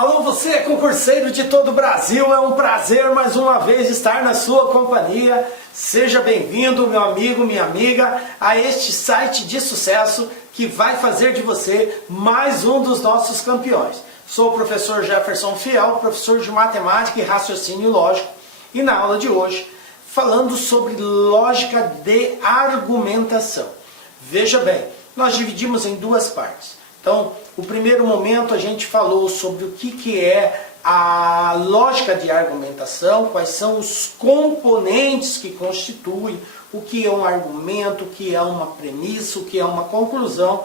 Alô, você concurseiro de todo o Brasil, é um prazer mais uma vez estar na sua companhia. Seja bem-vindo, meu amigo, minha amiga, a este site de sucesso que vai fazer de você mais um dos nossos campeões. Sou o professor Jefferson Fiel, professor de matemática e raciocínio lógico, e na aula de hoje, falando sobre lógica de argumentação. Veja bem, nós dividimos em duas partes. Então, o primeiro momento a gente falou sobre o que é a lógica de argumentação, quais são os componentes que constituem o que é um argumento, o que é uma premissa, o que é uma conclusão.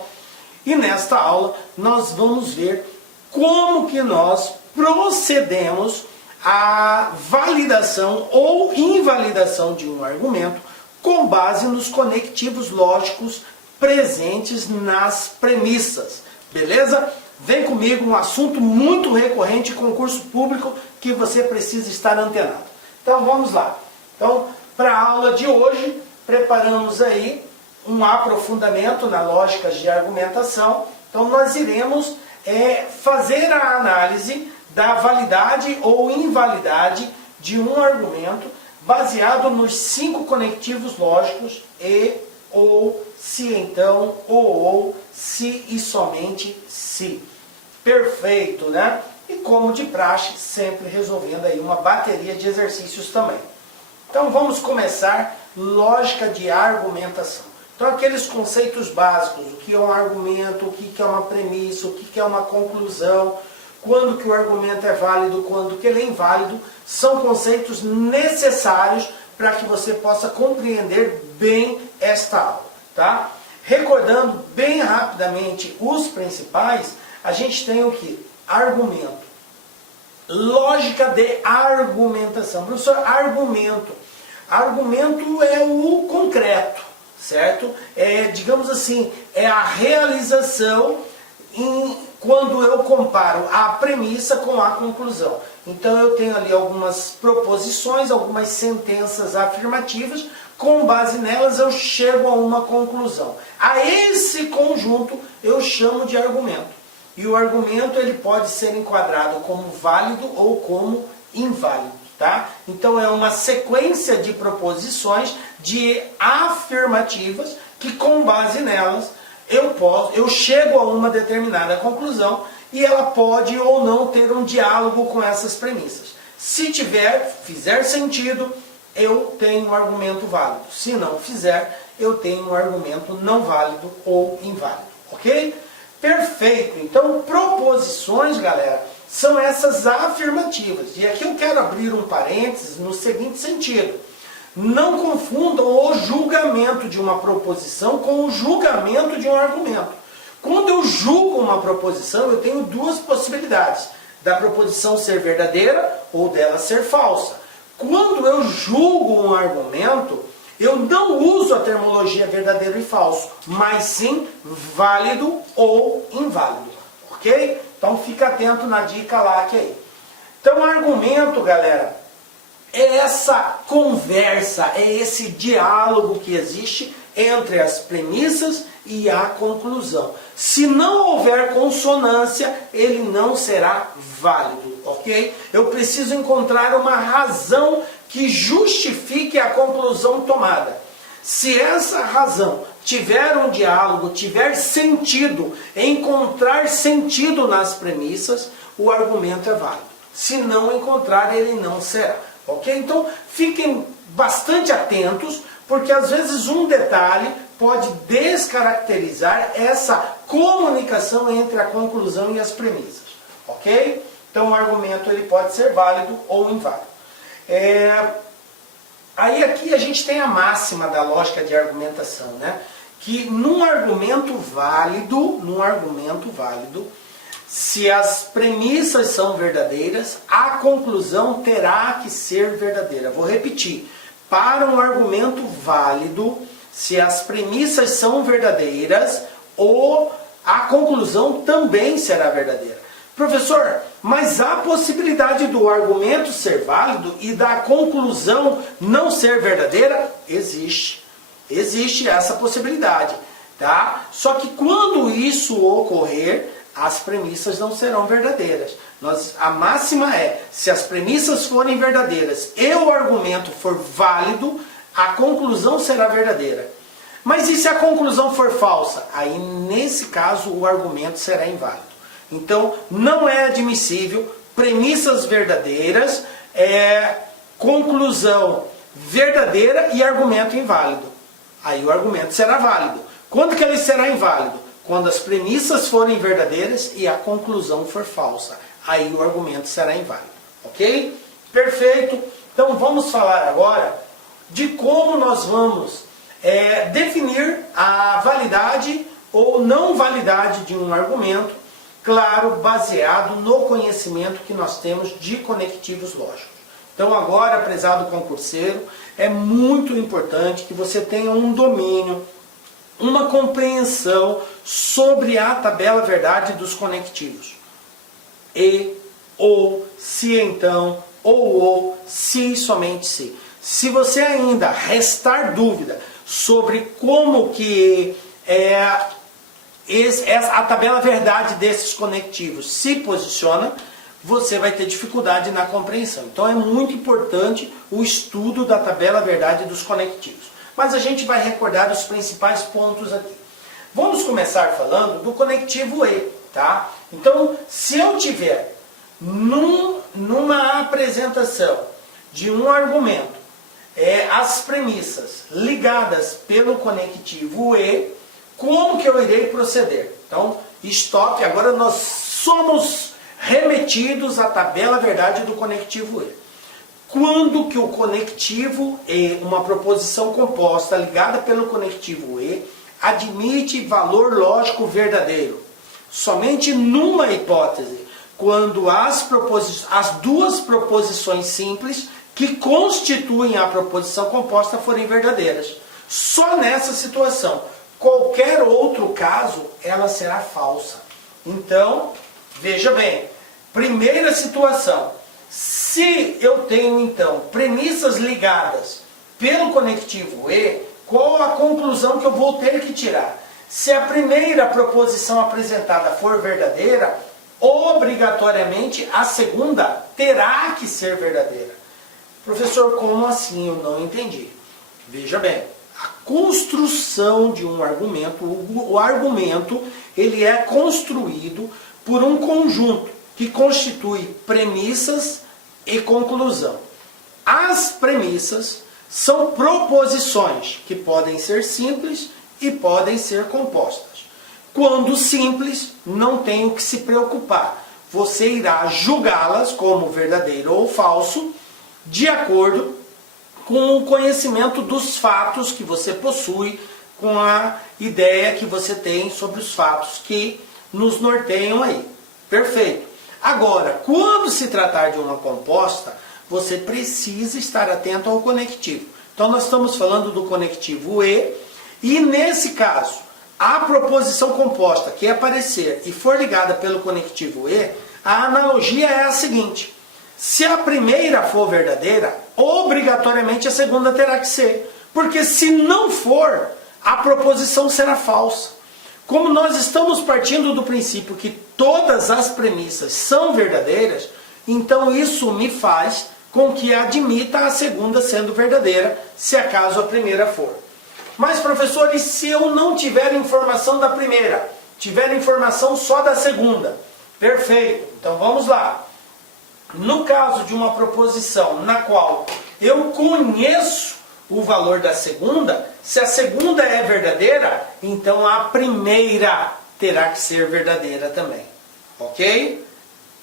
E nesta aula nós vamos ver como que nós procedemos à validação ou invalidação de um argumento com base nos conectivos lógicos presentes nas premissas. Beleza? Vem comigo, um assunto muito recorrente em concurso público que você precisa estar antenado. Então vamos lá. Então, para a aula de hoje, preparamos aí um aprofundamento na lógica de argumentação. Então nós iremos fazer a análise da validade ou invalidade de um argumento baseado nos 5 conectivos lógicos e, ou, se então, ou, se e somente se. Perfeito, né? E como de praxe, sempre resolvendo aí uma bateria de exercícios também. Então vamos começar lógica de argumentação. Então aqueles conceitos básicos, o que é um argumento, o que é uma premissa, o que é uma conclusão, quando que o argumento é válido, quando que ele é inválido, são conceitos necessários para que você possa compreender bem esta aula, tá? Recordando bem rapidamente os principais, a gente tem o que? Argumento. Lógica de argumentação. Professor, argumento. Argumento é o concreto, certo? Digamos assim, é a realização quando eu comparo a premissa com a conclusão. Então eu tenho ali algumas proposições, algumas sentenças afirmativas, com base nelas eu chego a uma conclusão. A esse conjunto eu chamo de argumento. E o argumento ele pode ser enquadrado como válido ou como inválido, tá? Então é uma sequência de proposições, de afirmativas, que com base nelas eu chego a uma determinada conclusão e ela pode ou não ter um diálogo com essas premissas. Se fizer sentido, eu tenho um argumento válido. Se não fizer, eu tenho um argumento não válido ou inválido. Ok? Perfeito. Então, proposições, galera, são essas afirmativas. E aqui eu quero abrir um parênteses no seguinte sentido. Não confundam o julgamento de uma proposição com o julgamento de um argumento. Quando eu julgo uma proposição, eu tenho duas possibilidades. Da proposição ser verdadeira ou dela ser falsa. Quando eu julgo um argumento, eu não uso a termologia verdadeiro e falso, mas sim válido ou inválido. Ok? Então fica atento na dica lá que é aí. Então argumento, galera, é essa conversa, é esse diálogo que existe entre as premissas e a conclusão. Se não houver consonância, ele não será válido, ok? Eu preciso encontrar uma razão que justifique a conclusão tomada. Se essa razão tiver um diálogo, tiver sentido, encontrar sentido nas premissas, o argumento é válido. Se não encontrar, ele não será. Ok? Então, fiquem bastante atentos, porque às vezes um detalhe pode descaracterizar essa comunicação entre a conclusão e as premissas. Ok? Então, o argumento ele pode ser válido ou inválido. Aí aqui a gente tem a máxima da lógica de argumentação, né? Que num argumento válido, se as premissas são verdadeiras, a conclusão terá que ser verdadeira. Vou repetir. Para um argumento válido, se as premissas são verdadeiras, a conclusão também será verdadeira. Professor, mas há possibilidade do argumento ser válido e da conclusão não ser verdadeira? Existe. Existe essa possibilidade, tá? Só que quando isso ocorrer, as premissas não serão verdadeiras. A máxima é, se as premissas forem verdadeiras e o argumento for válido, a conclusão será verdadeira. Mas e se a conclusão for falsa? Aí, nesse caso, o argumento será inválido. Então, não é admissível premissas verdadeiras, conclusão verdadeira e argumento inválido. Aí o argumento será válido. Quando que ele será inválido? Quando as premissas forem verdadeiras e a conclusão for falsa. Aí o argumento será inválido. Ok? Perfeito. Então vamos falar agora de como nós vamos definir a validade ou não validade de um argumento, claro, baseado no conhecimento que nós temos de conectivos lógicos. Então agora, prezado concurseiro, é muito importante que você tenha um domínio, uma compreensão sobre a tabela verdade dos conectivos. E, ou, se então, ou, se, somente se. Se você ainda restar dúvida sobre como que a tabela verdade desses conectivos se posiciona, você vai ter dificuldade na compreensão. Então é muito importante o estudo da tabela verdade dos conectivos. Mas a gente vai recordar os principais pontos aqui. Vamos começar falando do conectivo E, tá? Então, se eu tiver numa apresentação de um argumento, as premissas ligadas pelo conectivo E, como que eu irei proceder? Então, stop, agora nós somos remetidos à tabela verdade do conectivo E. Quando que o conectivo E, uma proposição composta ligada pelo conectivo E, admite valor lógico verdadeiro? Somente numa hipótese, quando as duas proposições simples que constituem a proposição composta forem verdadeiras. Só nessa situação. Qualquer outro caso, ela será falsa. Então, veja bem, primeira situação, se eu tenho então premissas ligadas pelo conectivo E, qual a conclusão que eu vou ter que tirar? Se a primeira proposição apresentada for verdadeira, obrigatoriamente a segunda terá que ser verdadeira. Professor, como assim? Eu não entendi. Veja bem, a construção de um argumento, o argumento, ele é construído por um conjunto que constitui premissas e conclusão. As premissas são proposições que podem ser simples e podem ser compostas. Quando simples, não tem o que se preocupar. Você irá julgá-las como verdadeiro ou falso, de acordo com o conhecimento dos fatos que você possui, com a ideia que você tem sobre os fatos que nos norteiam aí. Perfeito. Agora, quando se tratar de uma composta, você precisa estar atento ao conectivo. Então nós estamos falando do conectivo E, e nesse caso, a proposição composta que aparecer e for ligada pelo conectivo E, a analogia é a seguinte: se a primeira for verdadeira, obrigatoriamente a segunda terá que ser. Porque se não for, a proposição será falsa. Como nós estamos partindo do princípio que todas as premissas são verdadeiras, então isso me faz com que admita a segunda sendo verdadeira, se acaso a primeira for. Mas, professor, e se eu não tiver informação da primeira? Tiver informação só da segunda? Perfeito. Então vamos lá. No caso de uma proposição na qual eu conheço o valor da segunda, se a segunda é verdadeira, então a primeira terá que ser verdadeira também. Ok?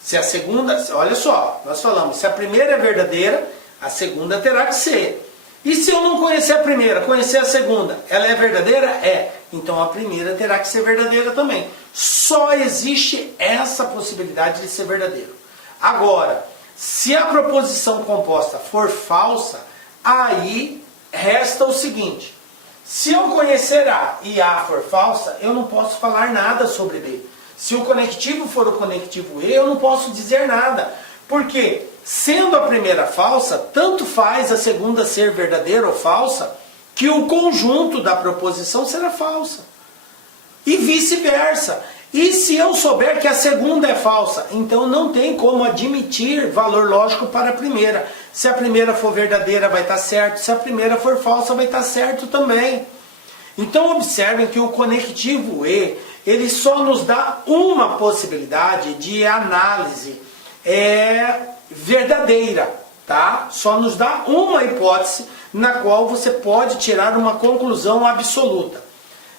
Se a segunda, olha só, nós falamos, se a primeira é verdadeira, a segunda terá que ser. E se eu não conhecer a primeira, conhecer a segunda, ela é verdadeira? É. Então a primeira terá que ser verdadeira também. Só existe essa possibilidade de ser verdadeiro. Agora, se a proposição composta for falsa, aí resta o seguinte: se eu conhecer A e A for falsa, eu não posso falar nada sobre B. Se o conectivo for o conectivo E, eu não posso dizer nada. Porque, sendo a primeira falsa, tanto faz a segunda ser verdadeira ou falsa, que o conjunto da proposição será falsa. E vice-versa. E se eu souber que a segunda é falsa, então não tem como admitir valor lógico para a primeira. Se a primeira for verdadeira, vai estar certo. Se a primeira for falsa, vai estar certo também. Então observem que o conectivo E, ele só nos dá uma possibilidade de análise verdadeira, tá? Só nos dá uma hipótese na qual você pode tirar uma conclusão absoluta.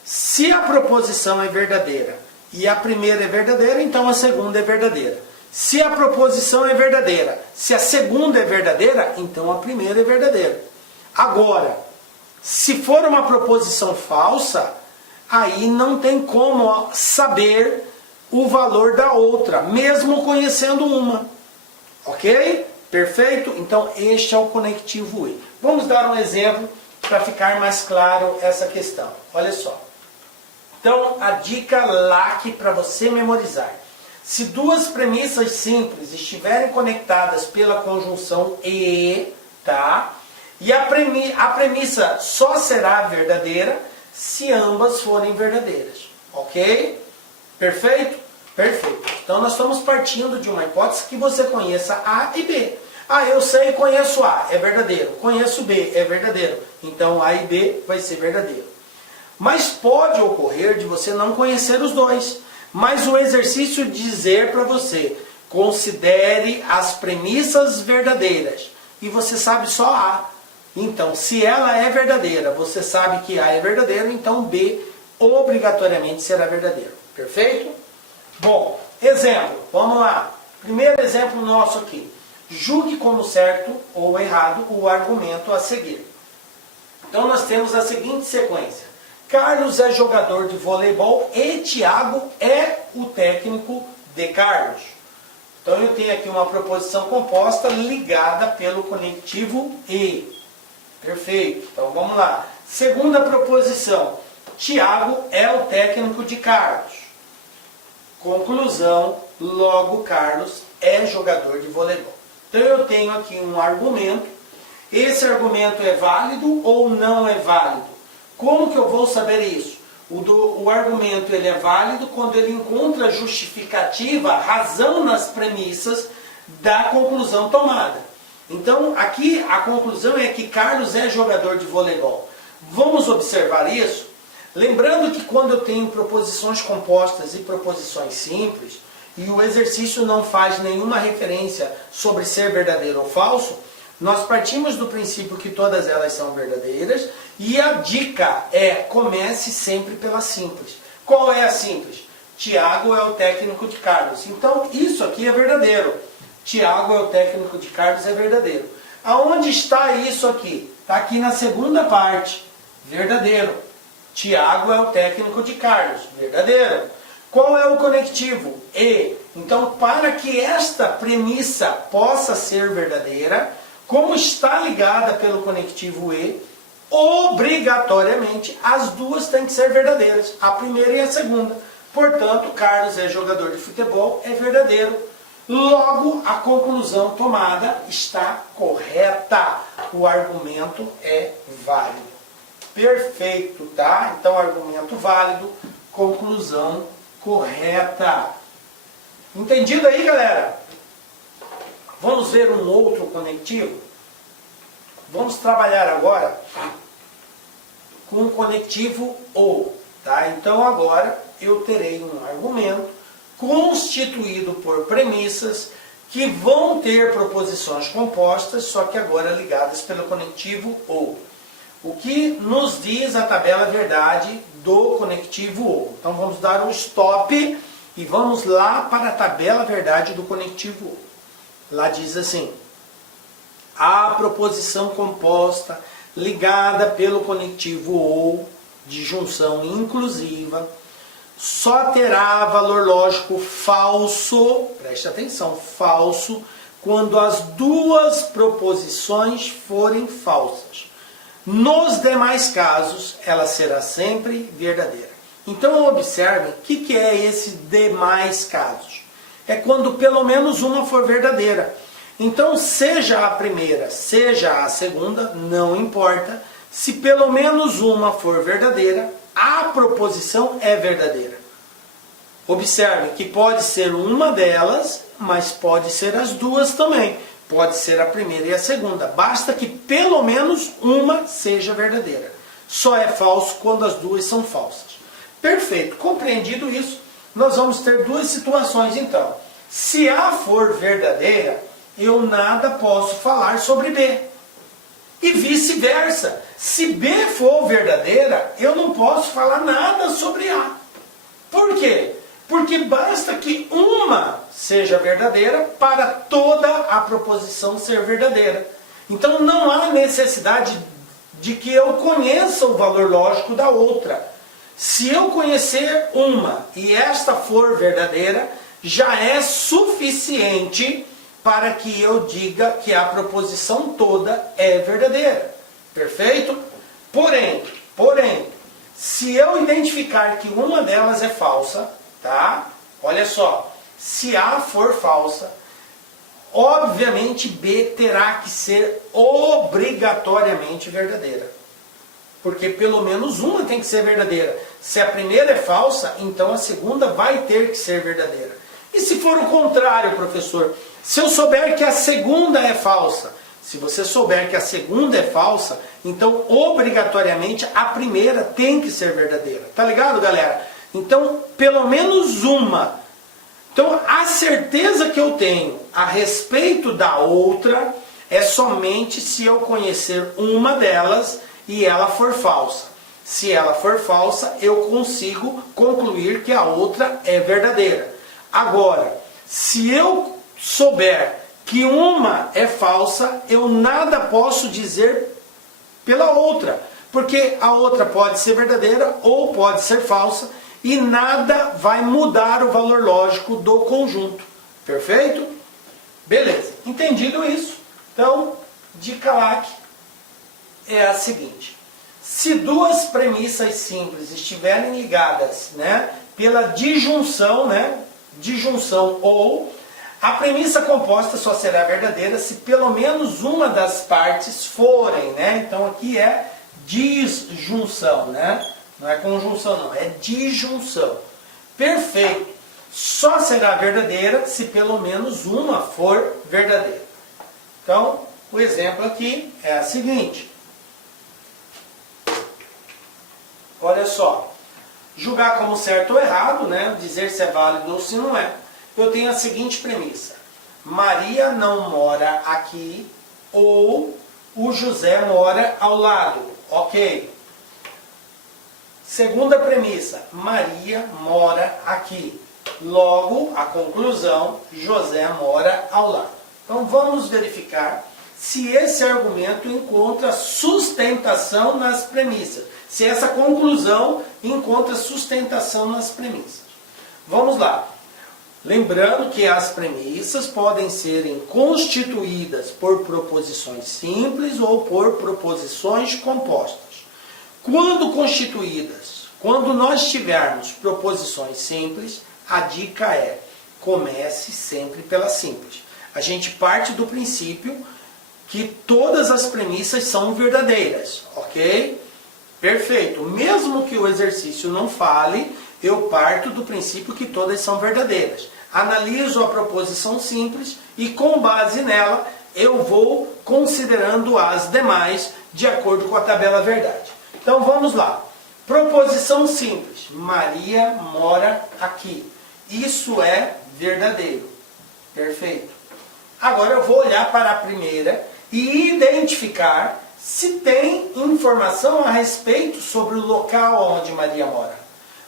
Se a proposição é verdadeira e a primeira é verdadeira, então a segunda é verdadeira. Se a proposição é verdadeira, se a segunda é verdadeira, então a primeira é verdadeira. Agora, se for uma proposição falsa, aí não tem como saber o valor da outra, mesmo conhecendo uma. Ok? Perfeito? Então este é o conectivo E. Vamos dar um exemplo para ficar mais claro essa questão. Olha só. Então a dica LAC para você memorizar. Se duas premissas simples estiverem conectadas pela conjunção E, tá? E a premissa só será verdadeira se ambas forem verdadeiras. Ok? Perfeito? Perfeito. Então nós estamos partindo de uma hipótese que você conheça A e B. Ah, eu sei e conheço A, é verdadeiro. Conheço B, é verdadeiro. Então A e B vai ser verdadeiro. Mas pode ocorrer de você não conhecer os dois. Mas o exercício dizer para você, considere as premissas verdadeiras. E você sabe só A. Então, se ela é verdadeira, você sabe que A é verdadeiro, então B obrigatoriamente será verdadeiro. Perfeito? Bom, exemplo, vamos lá. Primeiro exemplo nosso aqui. Julgue como certo ou errado o argumento a seguir. Então nós temos a seguinte sequência. Carlos é jogador de voleibol e Tiago é o técnico de Carlos. Então eu tenho aqui uma proposição composta ligada pelo conectivo E. Perfeito. Então vamos lá. Segunda proposição. Tiago é o técnico de Carlos. Conclusão, logo Carlos é jogador de voleibol. Então eu tenho aqui um argumento. Esse argumento é válido ou não é válido? Como que eu vou saber isso? O argumento ele é válido quando ele encontra justificativa, razão nas premissas da conclusão tomada. Então aqui a conclusão é que Carlos é jogador de voleibol. Vamos observar isso? Lembrando que quando eu tenho proposições compostas e proposições simples, e o exercício não faz nenhuma referência sobre ser verdadeiro ou falso, nós partimos do princípio que todas elas são verdadeiras, e a dica é, comece sempre pela simples. Qual é a simples? Tiago é o técnico de Carlos. Então isso aqui é verdadeiro. Tiago é o técnico de Carlos, é verdadeiro. Aonde está isso aqui? Está aqui na segunda parte. Verdadeiro. Tiago é o técnico de Carlos. Verdadeiro. Qual é o conectivo? E. Então, para que esta premissa possa ser verdadeira, como está ligada pelo conectivo E, obrigatoriamente as duas têm que ser verdadeiras. A primeira e a segunda. Portanto, Carlos é jogador de futebol, é verdadeiro. Logo, a conclusão tomada está correta. O argumento é válido. Perfeito, tá? Então, argumento válido, conclusão correta. Entendido aí, galera? Vamos ver um outro conectivo? Vamos trabalhar agora com o conectivo OU, tá? Então, agora eu terei um argumento constituído por premissas que vão ter proposições compostas, só que agora ligadas pelo conectivo OU. O que nos diz a tabela verdade do conectivo OU? Então vamos dar um stop e vamos lá para a tabela verdade do conectivo OU. Lá diz assim: a proposição composta ligada pelo conectivo OU de junção inclusiva só terá valor lógico falso, preste atenção, falso, quando as duas proposições forem falsas. Nos demais casos, ela será sempre verdadeira. Então observem o que é esse demais casos. É quando pelo menos uma for verdadeira. Então seja a primeira, seja a segunda, não importa. Se pelo menos uma for verdadeira, a proposição é verdadeira. Observe que pode ser uma delas, mas pode ser as duas também. Pode ser a primeira e a segunda. Basta que pelo menos uma seja verdadeira. Só é falso quando as duas são falsas. Perfeito. Compreendido isso, nós vamos ter duas situações então. Se A for verdadeira, eu nada posso falar sobre B. E vice-versa. Se B for verdadeira, eu não posso falar nada sobre A. Por quê? Porque basta que uma seja verdadeira para toda a proposição ser verdadeira. Então não há necessidade de que eu conheça o valor lógico da outra. Se eu conhecer uma e esta for verdadeira, já é suficiente para que eu diga que a proposição toda é verdadeira. Perfeito? Porém, se eu identificar que uma delas é falsa, tá? Olha só, se A for falsa, obviamente B terá que ser obrigatoriamente verdadeira. Porque pelo menos uma tem que ser verdadeira. Se a primeira é falsa, então a segunda vai ter que ser verdadeira. E se for o contrário, professor? Se eu souber que a segunda é falsa, se você souber que a segunda é falsa, então obrigatoriamente a primeira tem que ser verdadeira. Tá ligado, galera? Então, pelo menos uma. Então, a certeza que eu tenho a respeito da outra é somente se eu conhecer uma delas e ela for falsa. Se ela for falsa, eu consigo concluir que a outra é verdadeira. Agora, se eu souber que uma é falsa, eu nada posso dizer pela outra, porque a outra pode ser verdadeira ou pode ser falsa e nada vai mudar o valor lógico do conjunto. Perfeito? Beleza. Entendido isso? Então, dica LAC é a seguinte. Se duas premissas simples estiverem ligadas, pela disjunção, disjunção ou, a premissa composta só será verdadeira se pelo menos uma das partes forem, Então aqui é disjunção, Não é conjunção não, é disjunção. Perfeito. Só será verdadeira se pelo menos uma for verdadeira. Então, o exemplo aqui é a seguinte. Olha só. Julgar como certo ou errado, dizer se é válido ou se não é. Eu tenho a seguinte premissa. Maria não mora aqui ou o José mora ao lado. Ok. Segunda premissa. Maria mora aqui. Logo, a conclusão, José mora ao lado. Então vamos verificar se esse argumento encontra sustentação nas premissas. Se essa conclusão encontra sustentação nas premissas. Vamos lá. Lembrando que as premissas podem serem constituídas por proposições simples ou por proposições compostas. Quando constituídas, quando nós tivermos proposições simples, a dica é: comece sempre pela simples. A gente parte do princípio que todas as premissas são verdadeiras, ok? Perfeito. Mesmo que o exercício não fale, eu parto do princípio que todas são verdadeiras. Analiso a proposição simples e, com base nela, eu vou considerando as demais de acordo com a tabela verdade. Então vamos lá. Proposição simples. Maria mora aqui. Isso é verdadeiro. Perfeito. Agora eu vou olhar para a primeira e identificar se tem informação a respeito sobre o local onde Maria mora.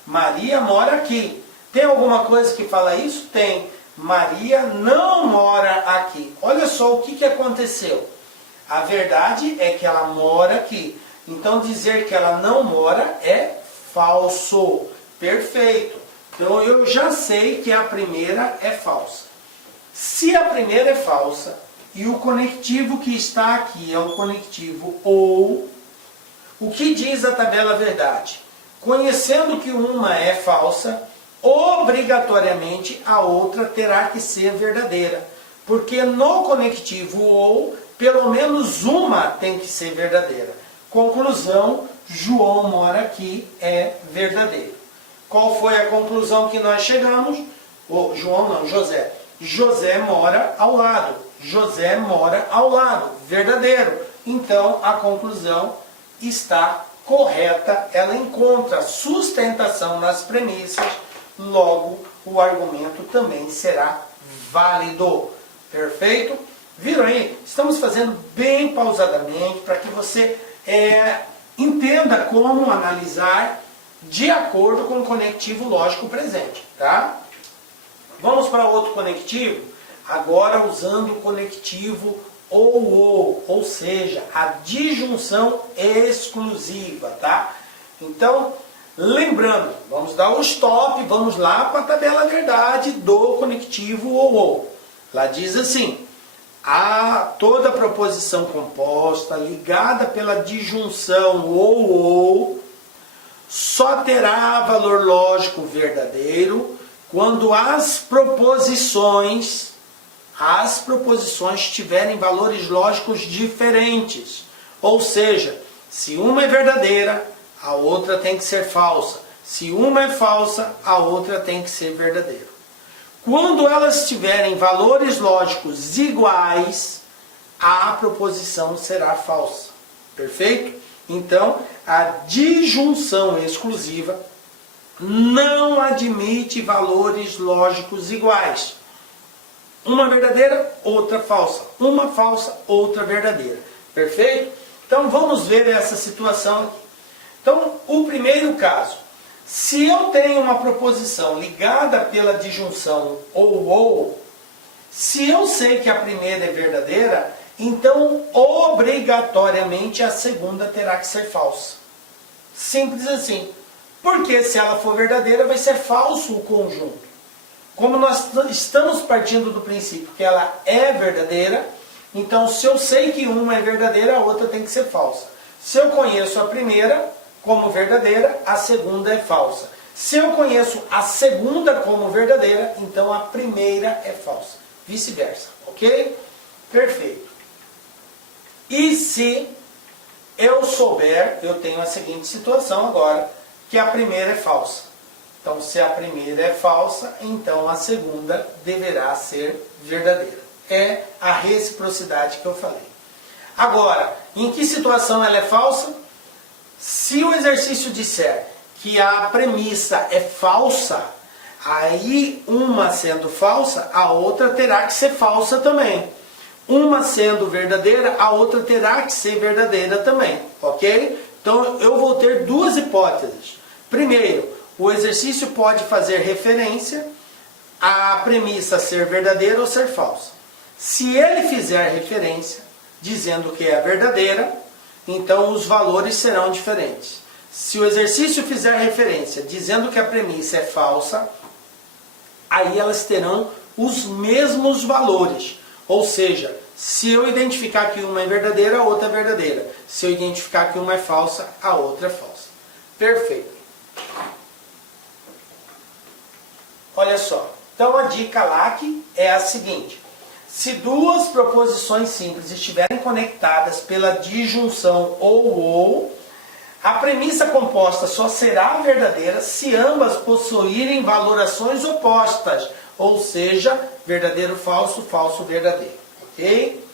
Maria mora aqui. Tem alguma coisa que fala isso? Tem. Maria não mora aqui. Olha só o que aconteceu. A verdade é que ela mora aqui. Então dizer que ela não mora é falso. Perfeito. Então eu já sei que a primeira é falsa. Se a primeira é falsa e o conectivo que está aqui é um conectivo ou, o que diz a tabela verdade? Conhecendo que uma é falsa, obrigatoriamente a outra terá que ser verdadeira. Porque no conectivo ou, pelo menos uma tem que ser verdadeira. Conclusão, João mora aqui é verdadeiro. Qual foi a conclusão que nós chegamos? João não, José. José mora ao lado. José mora ao lado. Verdadeiro. Então, a conclusão está correta. Ela encontra sustentação nas premissas. Logo, o argumento também será válido. Perfeito? Viram aí? Estamos fazendo bem pausadamente para que você entenda como analisar de acordo com o conectivo lógico presente, tá? Vamos para outro conectivo, agora usando o conectivo ou seja, a disjunção exclusiva, tá? Então, lembrando, vamos dar o stop, vamos lá para a tabela verdade do conectivo ou. Lá diz assim: toda proposição composta ligada pela disjunção ou só terá valor lógico verdadeiro quando as proposições tiverem valores lógicos diferentes. Ou seja, se uma é verdadeira, a outra tem que ser falsa. Se uma é falsa, a outra tem que ser verdadeira. Quando elas tiverem valores lógicos iguais, a proposição será falsa. Perfeito? Então, a disjunção exclusiva não admite valores lógicos iguais. Uma verdadeira, outra falsa. Uma falsa, outra verdadeira. Perfeito? Então, vamos ver essa situação aqui. Então, o primeiro caso. Se eu tenho uma proposição ligada pela disjunção ou, se eu sei que a primeira é verdadeira, então obrigatoriamente a segunda terá que ser falsa. Simples assim. Porque se ela for verdadeira, vai ser falso o conjunto. Como nós estamos partindo do princípio que ela é verdadeira, então se eu sei que uma é verdadeira, a outra tem que ser falsa. Se eu conheço a primeira como verdadeira, a segunda é falsa. Se eu conheço a segunda como verdadeira, então a primeira é falsa. Vice-versa, ok? Perfeito. E se eu souber, eu tenho a seguinte situação agora, que a primeira é falsa. Então, se a primeira é falsa, então a segunda deverá ser verdadeira. É a reciprocidade que eu falei. Agora, em que situação ela é falsa? Se o exercício disser que a premissa é falsa, aí uma sendo falsa, a outra terá que ser falsa também. Uma sendo verdadeira, a outra terá que ser verdadeira também, ok? Então eu vou ter duas hipóteses. Primeiro, o exercício pode fazer referência à premissa ser verdadeira ou ser falsa. Se ele fizer referência, dizendo que é verdadeira, então os valores serão diferentes. Se o exercício fizer referência dizendo que a premissa é falsa, aí elas terão os mesmos valores. Ou seja, se eu identificar que uma é verdadeira, a outra é verdadeira. Se eu identificar que uma é falsa, a outra é falsa. Perfeito. Olha só. Então a dica lá é a seguinte. Se duas proposições simples estiverem conectadas pela disjunção ou, a premissa composta só será verdadeira se ambas possuírem valorações opostas, ou seja, verdadeiro, falso, falso, verdadeiro. Ok?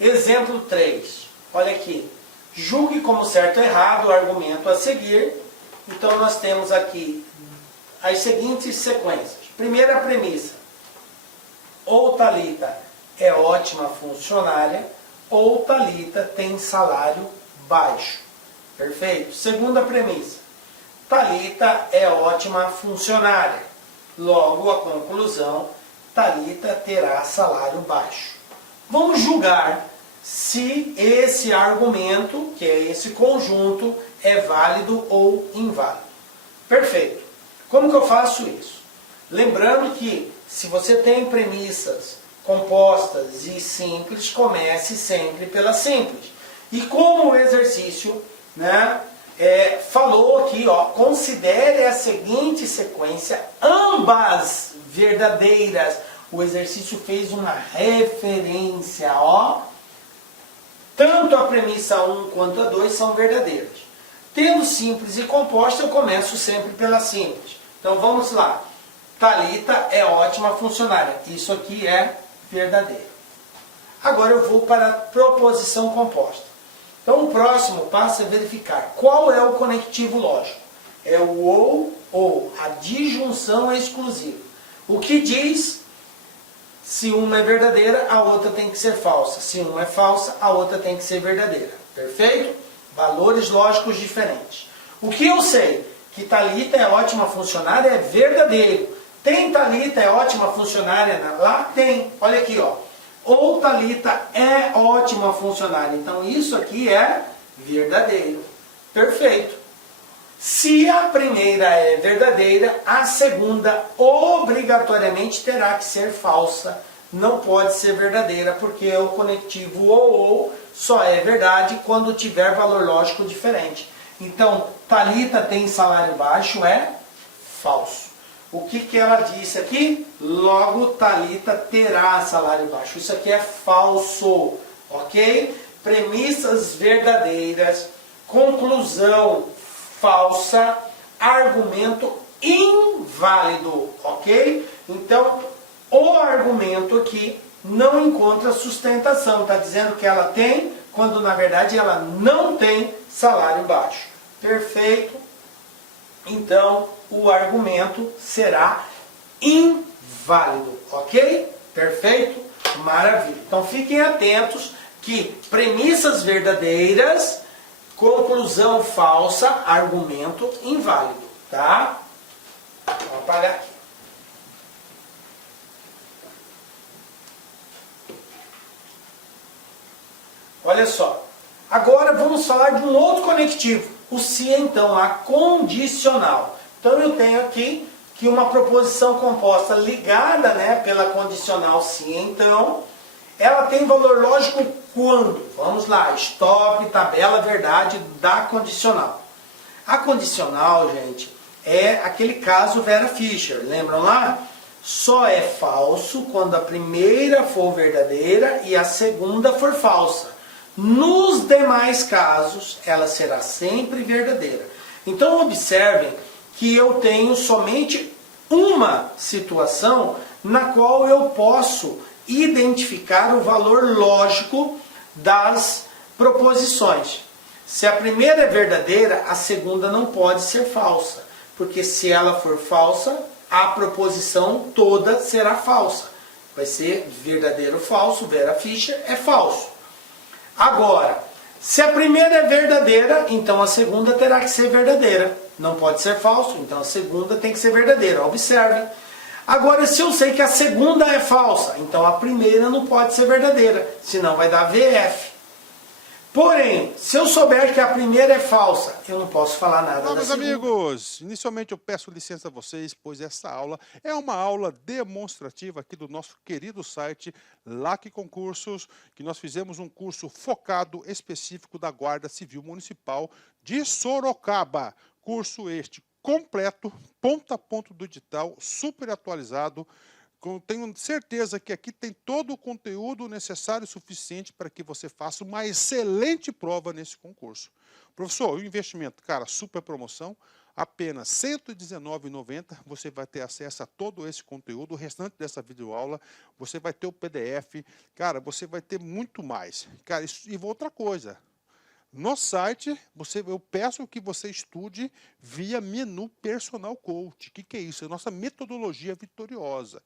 Exemplo 3. Olha aqui. Julgue como certo ou errado o argumento a seguir. Então nós temos aqui as seguintes sequências. Primeira premissa. Ou Thalita é ótima funcionária, ou Thalita tem salário baixo. Perfeito? Segunda premissa. Thalita é ótima funcionária. Logo, a conclusão, Thalita terá salário baixo. Vamos julgar se esse argumento, que é esse conjunto, é válido ou inválido. Perfeito. Como que eu faço isso? Lembrando que se você tem premissas compostas e simples, comece sempre pela simples. E como o exercício, falou aqui, considere a seguinte sequência, ambas verdadeiras. O exercício fez uma referência, tanto a premissa 1 quanto a 2 são verdadeiras. Tendo simples e composta, eu começo sempre pela simples. Então vamos lá. Thalita é ótima funcionária. Isso aqui é verdadeiro. Agora eu vou para a proposição composta. Então o próximo passo é verificar qual é o conectivo lógico. É o ou, a disjunção exclusiva. O que diz, se uma é verdadeira, a outra tem que ser falsa. Se uma é falsa, a outra tem que ser verdadeira. Perfeito? Valores lógicos diferentes. O que eu sei? Que Thalita é ótima funcionária é verdadeiro. Tem Thalita é ótima funcionária lá? Tem. Olha aqui, ó. Ou Thalita é ótima funcionária. Então isso aqui é verdadeiro. Perfeito. Se a primeira é verdadeira, a segunda obrigatoriamente terá que ser falsa. Não pode ser verdadeira, porque o conectivo ou só é verdade quando tiver valor lógico diferente. Então, Thalita tem salário baixo é falso. O que ela disse aqui? Logo, Thalita terá salário baixo. Isso aqui é falso, ok? Premissas verdadeiras, conclusão falsa, argumento inválido, ok? Então, o argumento aqui não encontra sustentação. Está dizendo que ela tem, quando na verdade ela não tem salário baixo. Perfeito? Então, o argumento será inválido, ok? Perfeito? Maravilha. Então, fiquem atentos que premissas verdadeiras, conclusão falsa, argumento inválido, tá? Vou apagar aqui. Olha só. Agora vamos falar de um outro conectivo. O se, então, a condicional. Então eu tenho aqui que uma proposição composta ligada, né, pela condicional se, então, ela tem valor lógico quando? Vamos lá, stop, tabela, verdade da condicional. A condicional, gente, é aquele caso Vera Fischer, lembram lá? Só é falso quando a primeira for verdadeira e a segunda for falsa. Nos demais casos, ela será sempre verdadeira. Então observem que eu tenho somente uma situação na qual eu posso identificar o valor lógico das proposições. Se a primeira é verdadeira, a segunda não pode ser falsa, porque se ela for falsa, a proposição toda será falsa. Vai ser verdadeiro falso, Vera Fischer é falso. Agora, se a primeira é verdadeira, então a segunda terá que ser verdadeira. Não pode ser falso, então a segunda tem que ser verdadeira. Observem. Agora, se eu sei que a segunda é falsa, então a primeira não pode ser verdadeira, senão vai dar VF. Porém, se eu souber que a primeira é falsa, eu não posso falar nada da Meus segunda. amigos, inicialmente eu peço licença a vocês, pois essa aula é uma aula demonstrativa aqui do nosso querido site LAC Concursos, que nós fizemos um curso focado específico da Guarda Civil Municipal de Sorocaba. Curso este completo, ponto a ponto do edital, super atualizado. Tenho certeza que aqui tem todo o conteúdo necessário e suficiente para que você faça uma excelente prova nesse concurso. Professor, o investimento, cara, super promoção, apenas R$ 119,90, você vai ter acesso a todo esse conteúdo, o restante dessa videoaula, você vai ter o PDF, cara, você vai ter muito mais. Cara, e outra coisa, no site, eu peço que você estude via menu Personal Coach. O que é isso? É a nossa metodologia vitoriosa.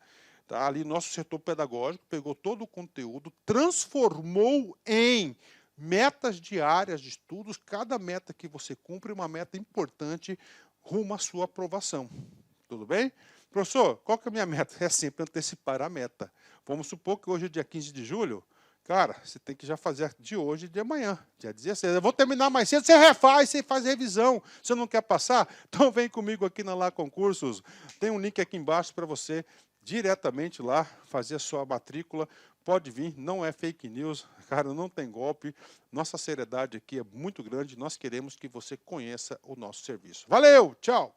Tá? Ali, nosso setor pedagógico pegou todo o conteúdo, transformou em metas diárias de estudos. Cada meta que você cumpre é uma meta importante rumo à sua aprovação. Tudo bem? Professor, qual que é a minha meta? É sempre antecipar a meta. Vamos supor que hoje é dia 15 de julho. Cara, você tem que já fazer de hoje e de amanhã, dia 16. Eu vou terminar mais cedo, você refaz, você faz revisão. Você não quer passar? Então vem comigo aqui na LAC Concursos. Tem um link aqui embaixo para você diretamente lá fazer a sua matrícula. Pode vir, não é fake news, cara, não tem golpe. Nossa seriedade aqui é muito grande. Nós queremos que você conheça o nosso serviço. Valeu, tchau!